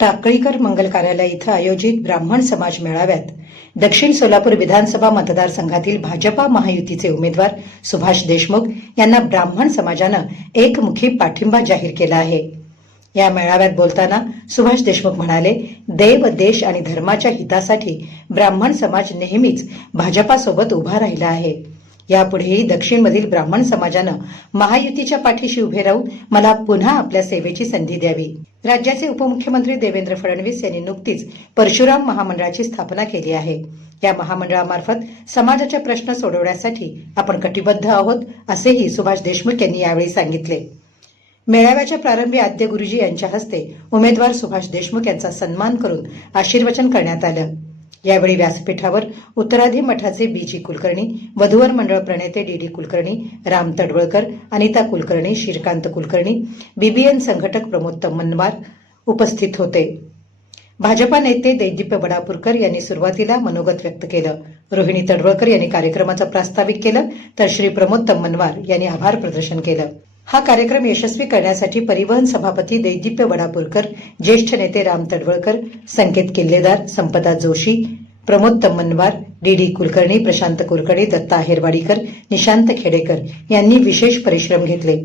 टाकळीकर मंगल कार्यालय इथं आयोजित ब्राह्मण समाज मेळाव्यात दक्षिण सोलापूर विधानसभा मतदारसंघातील भाजपा महायुतीचे उमेदवार सुभाष देशमुख यांना ब्राह्मण समाजानं एकमुखी पाठिंबा जाहीर केला आहे। या मेळाव्यात बोलताना सुभाष देशमुख म्हणाले, देव, देश आणि धर्माच्या हितासाठी ब्राह्मण समाज नेहमीच भाजपासोबत उभा राहिला आहे। यापुढेही दक्षिणमधील ब्राह्मण समाजानं महायुतीच्या पाठीशी उभे राहून मला पुन्हा आपल्या सेवेची संधी द्यावी। राज्याचे उपमुख्यमंत्री देवेंद्र फडणवीस यांनी नुकतीच परशुराम महामंडळाची स्थापना केली आहे। या महामंडळामार्फत समाजाचे प्रश्न सोडवण्यासाठी आपण कटिबद्ध आहोत, असेही सुभाष देशमुख यांनी यावेळी सांगितले। मेळाव्याच्या प्रारंभी आद्य गुरुजी यांच्या हस्ते उमेदवार सुभाष देशमुख यांचा सन्मान करून आशीर्वचन करण्यात आलं। यावेळी व्यासपीठावर उत्तराधी मठाचे बीजी कुलकर्णी, वधूवर मंडळ प्रणेते डी कुलकर्णी, राम तडवळकर, अनिता कुलकर्णी, श्रीकांत कुलकर्णी, बीबीएन संघटक प्रमोद तम्मनवार उपस्थित होते। भाजपा नेते दैदिप्य बडापूरकर यांनी सुरुवातीला मनोगत व्यक्त केलं। रोहिणी तडवळकर यांनी कार्यक्रमाचं प्रास्ताविक केलं, तर श्री प्रमोद तम्मनवार यांनी आभार प्रदर्शन केलं। हा कार्यक्रम यशस्वी करण्यासाठी परिवहन सभापती दैदिप्य बडापूरकर, ज्येष्ठ नेते राम तडवळकर, संकेत किल्लेदार, संपदा जोशी, प्रमोद तम्मनवार, डी कुलकर्णी, प्रशांत कुलकर्णी, दत्ता आहेरवाडीकर, निशांत खेडेकर यांनी विशेष परिश्रम घेतले।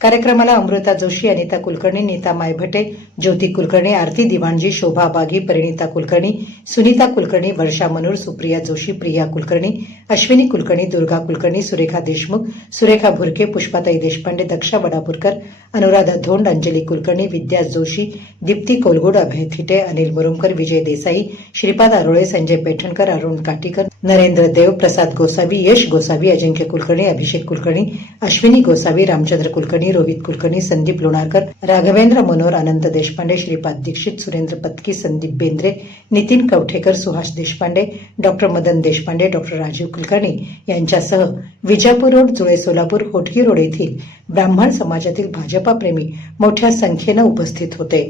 कार्यक्रमाला अमृता जोशी, अनिता कुलकर्णी, नीता मायभटे, ज्योती कुलकर्णी, आरती दिवाणजी, शोभा बागी, परिणिता कुलकर्णी, सुनीता कुलकर्णी, वर्षा मनूर, सुप्रिया जोशी, प्रिया कुलकर्णी, अश्विनी कुलकर्णी, दुर्गा कुलकर्णी, सुरेखा देशमुख, सुरेखा भुरके, पुष्पाताई देशपांडे, दक्षा बडापूरकर, अनुराधा धोंड, अंजली कुलकर्णी, विद्या जोशी, दीप्ती कोलगुड, अभय थिटे, अनिल मुरुमकर, विजय देसाई, श्रीपाद आरोळे, संजय पैठणकर, अरुण काटीकर, नरेंद्र देव, प्रसाद गोसावी, यश गोसावी, अजिंक्य कुलकर्णी, अभिषेक कुलकर्णी, अश्विनी गोसावी, रामचंद्र कुलकर्णी, रोहित कुलकर्णी, संदीप लोणारकर, राघवेंद्र मनोर, अनंत देशपांडे, श्रीपाद दीक्षित, सुरेंद्र पत्की, संदीप बेंद्रे, नितीन कवठेकर, सुहास देशपांडे, डॉक्टर मदन देशपांडे, डॉक्टर राजीव कुलकर्णी यांच्यासह विजापूर रोड, जुळे सोलापूर, होटगी रोड येथील ब्राह्मण समाजातील भाजपा प्रेमी मोठ्या संख्येनं उपस्थित होते।